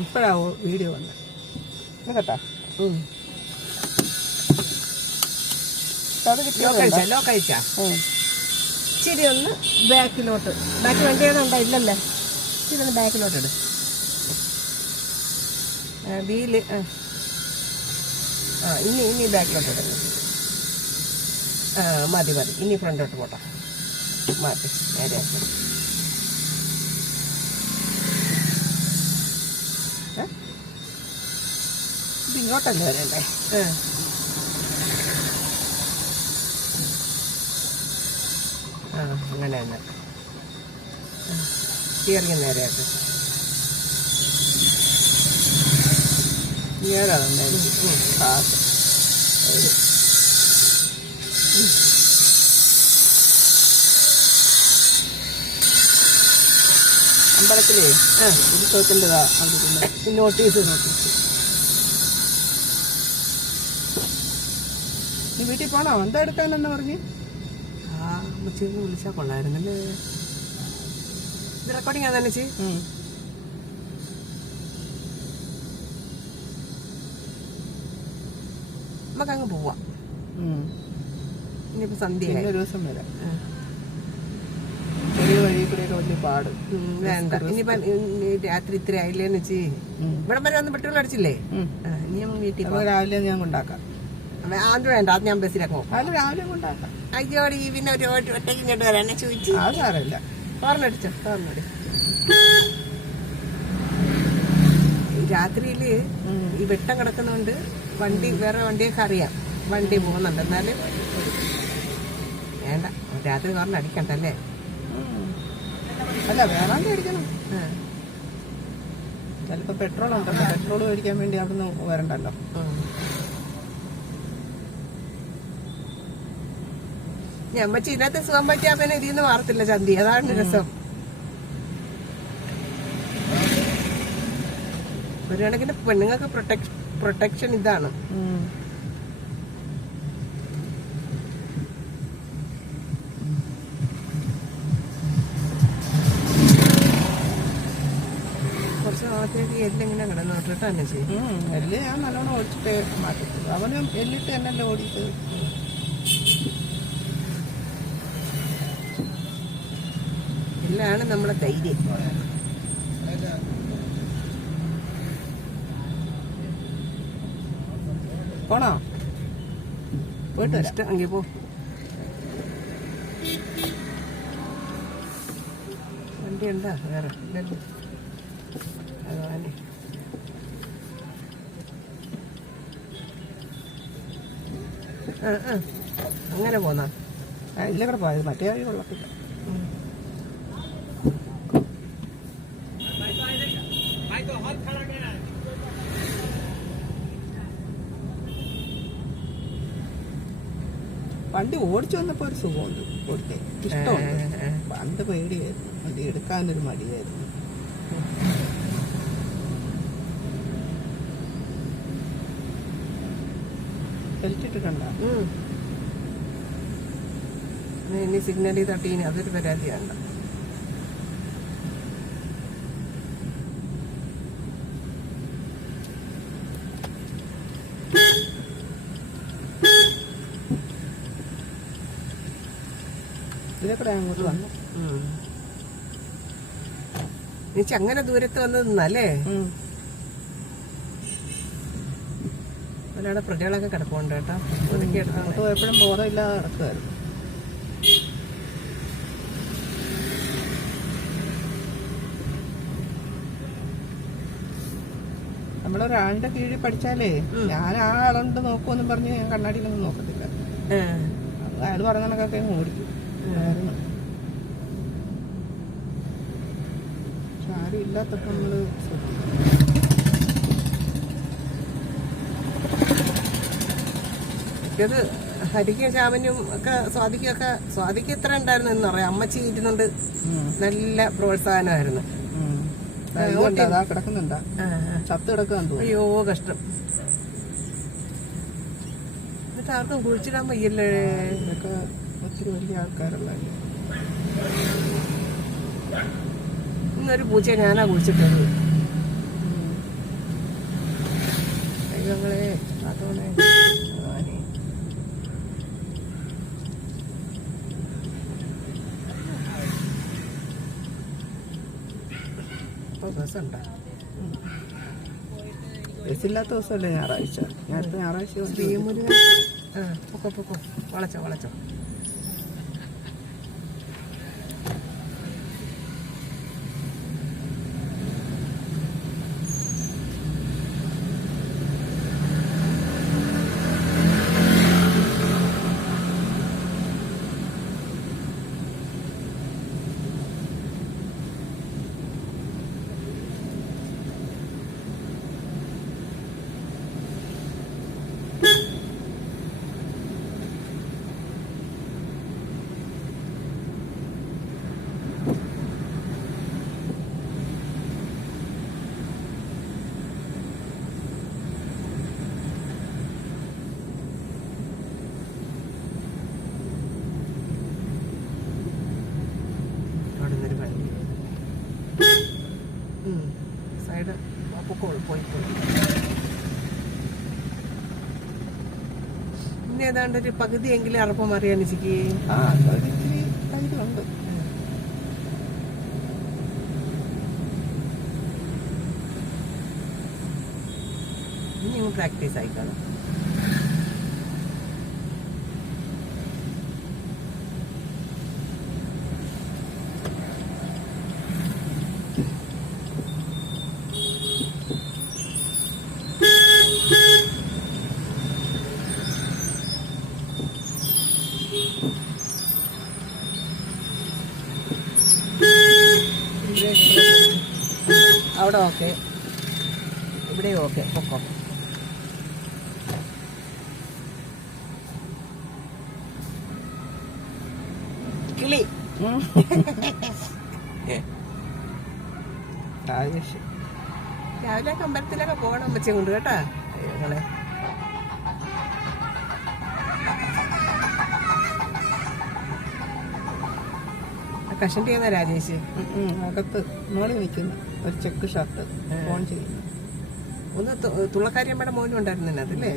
ഇപ്പോഴാവോ video വന്നത് കേട്ടാ. Law കഴിച്ചാ ഇച്ചിരി ഒന്ന് ബാക്കിലോട്ട് വണ്ടി ഏതാണ്ടോ ഇല്ലല്ലേ, ഇച്ചിരി ഒന്ന് ബാക്കിലോട്ട് ഇട്. വീല് ഇനി ബാക്കിലോട്ട് ഇടുന്നു. മതി ഇനി ഫ്രണ്ടോട്ട് പോട്ടെ. മാറ്റി നേരെ ഇങ്ങോട്ടല്ലേ വരണ്ടേ? അങ്ങനെ തന്നെ സ്റ്റിയറിംഗ് നേരെയായിട്ട് അമ്പലത്തിലേ ഉത്സവത്തിൻ്റെതാ നോട്ടീസ്. നീ വീട്ടിൽ പോണോ? എന്താ എടുക്കാനെന്ന് പറഞ്ഞ്? അമ്മച്ചിന്ന് വിളിച്ചാൽ കൊള്ളായിരുന്നല്ലേ. ഇത് റെക്കോർഡിംഗ് ആണെന്ന് വെച്ച് നമുക്കങ്ങ് പോവാം. ഇനിയിപ്പോ സന്ധ്യ ഒരു ദിവസം വരാം. ചെറിയ വഴി കൂടെയൊക്കെ വലിയ പാട് വേണ്ട. ഇനിയിപ്പോ രാത്രി ഇത്ര ആയില്ലേന്ന് വെച്ച് ഇവിടെ വരെ ഒന്ന് പെട്രോൾ അടിച്ചില്ലേ? ഇനി നമ്മൾ വീട്ടിൽ രാവിലെ ഞാൻ കൊണ്ടാക്കാം. അത് വേണ്ട, അത് ഞാൻ ബസ്സിലൊക്കെ പോകും. അത് രാവിലെ കൊണ്ടാക്കാം. അയ്യോടി പിന്നെ ഒരു ഒറ്റയ്ക്ക് ഇങ്ങോട്ട് വരാനെ ചോദിച്ചു. അത് സാരമില്ല. തോർന്നടിച്ചോ തോർന്നടി. രാത്രിയില് ഈ വെട്ടം കിടക്കുന്നോണ്ട് വേറെ വണ്ടിയൊക്കെ അറിയാം, വണ്ടി പോകുന്നുണ്ട്. എന്നാലും വേണ്ട, രാത്രി തോർന്ന് അടിക്കണ്ടല്ലേ. അല്ല വേറെ അടിക്കണം. ചിലപ്പോ പെട്രോൾ ഉണ്ടല്ലോ, പെട്രോൾ മേടിക്കാൻ വേണ്ടി അവിടുന്ന് വരണ്ടല്ലോ. ഞമ്മച്ചി ഇതിനകത്ത് സുഖം പറ്റിയാ പിന്നെ ഇതിന്ന് മാറത്തില്ല ചന്തി. അതാണ് രസം. ഒരു കണക്കിന് പെണ്ണുങ്ങൾക്ക് പ്രൊട്ടക്ഷൻ ഇതാണ്. കുറച്ച് നാളത്തേക്ക് എല്ലിങ്ങനെ കിടന്നോട്ടെ തന്നെ ചെയ്യും. എല്ല് ഞാൻ നല്ലോണം ഓടിച്ചിട്ട് മാറ്റത്തില്ല. അവനും എല്ലിട്ട് തന്നെയല്ലേ ഓടിച്ചത്. എല്ലാണ് നമ്മളെ ധൈര്യം. പോണോ? പോയിട്ട് ഇഷ്ടം എങ്കിൽ പോ. വണ്ടി ഉണ്ടാ വേറെ ഭഗവാനെ. അങ്ങനെ പോന്നാ ഇല്ല കൂടെ പോയത്. മറ്റേ വഴി കൊള്ളത്തില്ല. വണ്ടി ഓടിച്ചു വന്നപ്പോ ഒരു സുഖമുണ്ട്, ഓടിക്കാൻ ഇഷ്ടമുണ്ട്. പണ്ട് പേടിയായിരുന്നു, വണ്ടി എടുക്കാനൊരു മടിയായിരുന്നു. ഹെൽറ്റിട്ടുണ്ടോ? ഇനി സിഗ്നലിൽ തട്ടീനി അതൊരു പരാതിയാണ്. ഇതിലൂടെ അങ്ങോട്ട് വന്നു. എനിക്ക് അങ്ങനെ ദൂരത്ത് വന്ന് നിന്നല്ലേ. ഒരാടെ പ്രതികളൊക്കെ കിടപ്പുണ്ട് കേട്ടോ. ഒതുക്കി എടുത്തു എപ്പോഴും ബോധമില്ലാതെ കിടക്കുമായിരുന്നു. നമ്മളൊരാളുടെ കീഴിൽ പഠിച്ചാലേ ഞാൻ ആ ആളുണ്ട് നോക്കുമെന്നും പറഞ്ഞ് ഞാൻ കണ്ണാടിയിലൊന്നും നോക്കത്തില്ല. അയാൾ പറഞ്ഞ കണക്കൊക്കെ ഓടിക്കും. പക്ഷെ ആരും ഇല്ലാത്തപ്പോ നമ്മള് ഇത് ഹരിക്കും ശ്യാമനും ഒക്കെ സ്വാതിക്ക് എത്ര ഉണ്ടായിരുന്നു എന്നറിയാം. അമ്മച്ചി ഇരുന്നുണ്ട് നല്ല പ്രോത്സാഹനമായിരുന്നു. കിടക്കുന്നുണ്ടാ ചത്ത് കിടക്കുന്നു. അയ്യോ കഷ്ടം. എന്നിട്ട് ആർക്കും കുഴിച്ചിടാൻ വയ്യല്ലേ. ഇതൊക്കെ ഒത്തിരി വലിയ ആൾക്കാരുള്ളതല്ലേ. ഇന്നൊരു പൂച്ചയെ ഞാനാ കുഴിച്ചിട്ടത്. ഞങ്ങളെ അതോടെ ബസ്സുണ്ടോ? ബസ്സില്ലാത്ത ദിവസമല്ലേ ഞായറാഴ്ച. അടുത്ത ഞായറാഴ്ച ശ്രീമുരുക പൊക്കോ പൊക്കോ, വളച്ചോ വളച്ചോ. സൈഡ് പൊക്കോളൂ, പോയി പോയി. ഇനി ഏതാണ്ട് ഒരു പകുതിയെങ്കിലും അറപ്പം അറിയാൻ എനിക്ക്. കയ്യിലുണ്ട്. ഇനി പ്രാക്ടീസ് ആയിക്കാണും. അവിടെ ഓക്കെ, ഇവിടെ ഓക്കെ, പൊക്കോ. കിളി രാവിലെ അമ്പലത്തിലൊക്കെ പോകണം അമ്മച്ചയും കൊണ്ട് കേട്ടാ. ഞങ്ങളെ കഷണ്ടി ചെയ്യുന്ന രാജേഷ് അകത്ത് മോളി നിൽക്കുന്നു. ഒരു ചെക്ക് ഷർട്ട് ഫോൺ ചെയ്യുന്നു. ഒന്ന് തുള്ളക്കാരിയമ്മയുടെ മോനും ഉണ്ടായിരുന്നു അതില്ലേ?